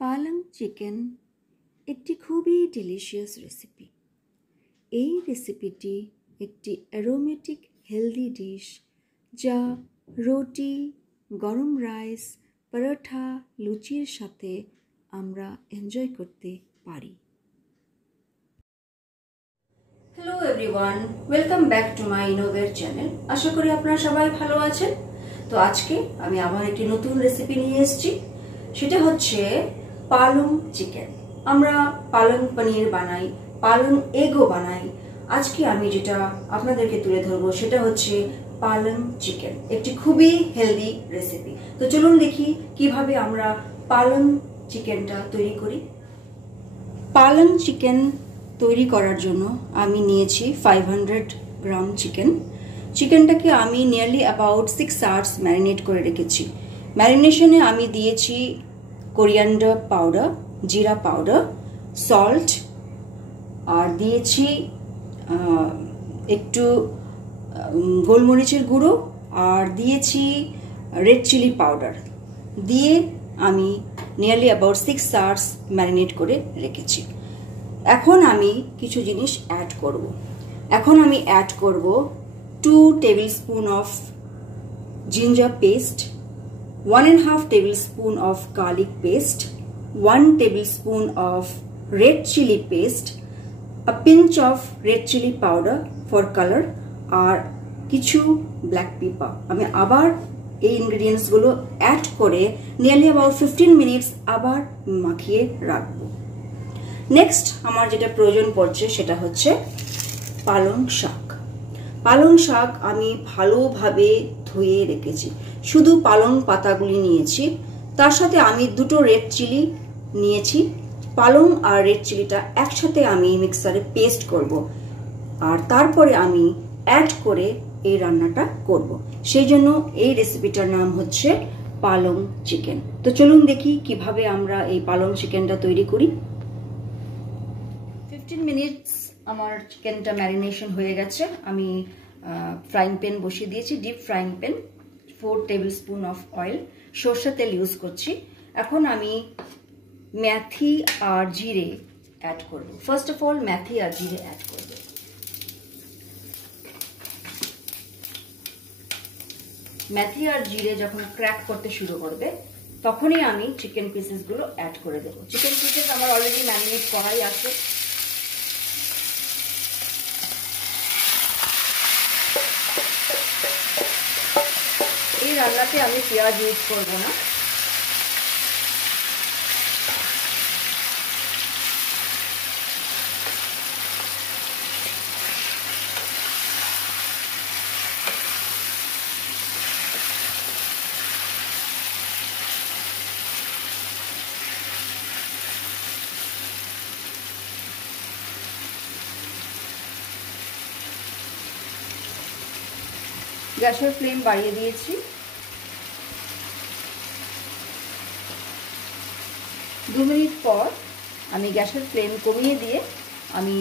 পালং চিকেন একটি খুবই ডিলিশিয়াস রেসিপি। এই রেসিপিটি একটি অ্যারোমেটিক হেলদি ডিশ যা রুটি, গরম রাইস, পরোটা, লুচির সাথে আমরা এনজয় করতে পারি। Hello everyone, welcome back to my ইনোভের চ্যানেল। আশা করি আপনারা সবাই ভালো আছেন। তো আজকে আমি আবার একটি নতুন রেসিপি নিয়ে এসেছি, সেটা হচ্ছে পালং চিকেন। আমরা পালং পনির বানাই, পালং এগও বানাই। আজকে আমি যেটা আপনাদেরকে তুলে ধরবো সেটা হচ্ছে পালং চিকেন, একটি খুবই হেলদি রেসিপি। তো চলুন দেখি কিভাবে আমরা পালং চিকেনটা তৈরি করি। পালং চিকেন তৈরি করার জন্য আমি নিয়েছি 500 গ্রাম চিকেন। চিকেনটাকে আমি নিয়ারলি অ্যাবাউট 6 আওয়ার্স ম্যারিনেট করে রেখেছি। ম্যারিনেশনে আমি দিয়েছি কোরিয়ান্ডার পাউডার, জিরা পাউডার, সল্ট, আর দিয়েছি একটু গোলমরিচের গুঁড়ো, আর দিয়েছি রেড চিলি পাউডার দিয়ে আমি নিয়ারলি অ্যাবাউট 6 আওয়ার্স ম্যারিনেট করে রেখেছি। এখন আমি কিছু জিনিস অ্যাড করব। এখন আমি অ্যাড করব 2 tablespoon of ginger paste, 1.5 tablespoon of garlic paste, 1 tablespoon of red chili paste, a pinch of red chili powder for color, আর কিছু ব্ল্যাক পেপার। আমি আবার এই ইনগ্রেডিয়েন্টস গুলো অ্যাড করে নিয়ারলি অ্যাবাউট 15 মিনিটস আবার মাখিয়ে রাখবো। নেক্সট আমার যেটা প্রয়োজন পড়ছে সেটা হচ্ছে পালং শাক। পালং শাক আমি ভালোভাবে ধুয়ে রেখেছি, শুধু পালং পাতাগুলি নিয়েছি। তার সাথে আমি 2টো রেড চিলি নিয়েছি। পালং আর রেড চিলিটা একসাথে আমি মিক্সারে পেস্ট করব, আর তারপরে আমি অ্যাড করে এই রান্নাটা করব। সেই জন্য এই রেসিপিটার নাম হচ্ছে পালং চিকেন। তো চলুন দেখি কিভাবে আমরা এই পালং চিকেনটা তৈরি করি। 15 মিনিটস আমার চিকেনটা ম্যারিনেশন হয়ে গেছে। আমি ফ্রাইং প্যান বসিয়ে দিয়েছি, deep frying pan, 4 tablespoon of oil, সরষের তেল ইউজ করছি। এখন আমি মেথি আর জিরে অ্যাড করব। ফার্স্ট অফ অল মেথি আর জিরে অ্যাড করব। মেথি আর জিরে যখন ক্র্যাক করতে শুরু করবে তখনই আমি চিকেন পিসেসগুলো অ্যাড করে দেব। চিকেন পিসেস আমার অলরেডি ম্যারিনেট করাই আছে। এই রান্নাতে আমি পেঁয়াজ ইউজ করব না। গ্যাসের ফ্লেম বাড়িয়ে দিয়েছি। 2 মিনিট পর আমি গ্যাসের ফ্লেম কমিয়ে দিয়ে আমি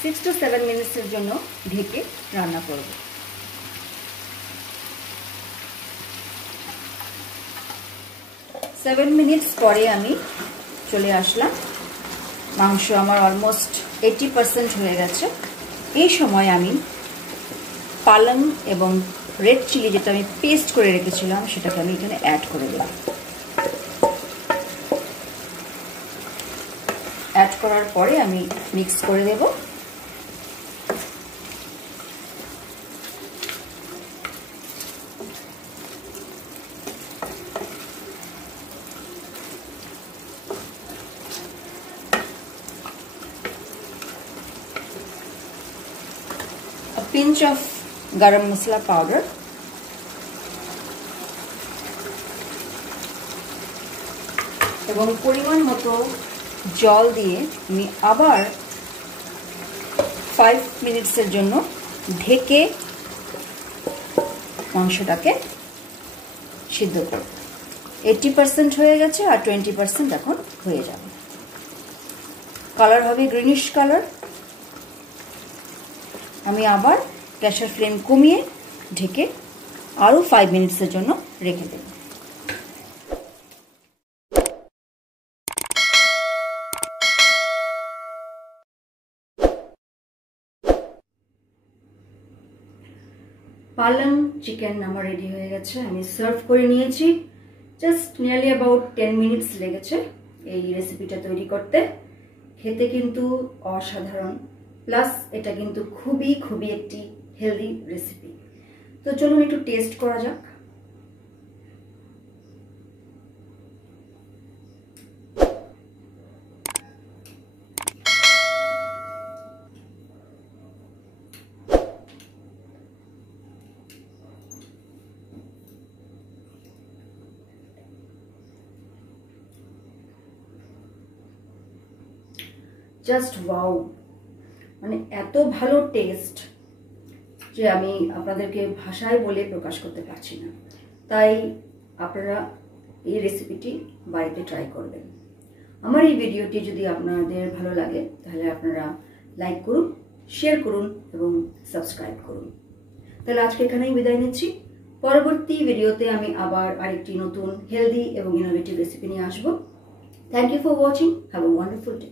6 to 7 মিনিটসের জন্য ঢেকে রান্না করব। সেভেন মিনিটস পরে আমি চলে আসলাম। মাংস আমার অলমোস্ট 80% হয়ে গেছে। এই সময় আমি পালং এবং রেড চিলি যেটা আমি পেস্ট করে রেখেছিলাম সেটাকে আমি এখানে অ্যাড করে দেব। অ্যাড করার পরে আমি মিক্স করে দেব। A pinch of garam masala powder, এবং পরিমাণ মতো জল দিয়ে আমি আবার 5 মিনিটসের জন্য ঢেকে মাংসটাকে সিদ্ধ করব। 80% হয়ে গেছে, আর 20% এখন হয়ে যাবে। কালার হবে গ্রিনিশ কালার। আমি আবার গ্যাসের ফ্লেম কমিয়ে ঢেকে আরও 5 মিনিটসের জন্য রেখে দেব। পালং চিকেন আমার রেডি হয়ে গেছে, আমি সার্ভ করে নিয়েছি। জাস্ট নিয়ারলি অ্যাবাউট 10 মিনিটস লেগেছে এই রেসিপিটা তৈরি করতে। খেতে কিন্তু অসাধারণ, প্লাস এটা কিন্তু খুবই খুবই একটি হেলদি রেসিপি। তো চলুন একটু টেস্ট করা যাক। জাস্ট ওয়াও, মানে এত ভালো টেস্ট যে আমি আপনাদেরকে ভাষায় বলে প্রকাশ করতে পারছি না। তাই আপনারা এই রেসিপিটি বাড়িতে ট্রাই করবেন। আমার এই ভিডিওটি যদি আপনাদের ভালো লাগে তাহলে আপনারা লাইক করুন, শেয়ার করুন এবং সাবস্ক্রাইব করুন। তাহলে আজকে এখানেই বিদায় নিচ্ছি। পরবর্তী ভিডিওতে আমি আবার আরেকটি নতুন হেলদি এবং ইনোভেটিভ রেসিপি নিয়ে আসবো। Thank you for watching. Have a wonderful day.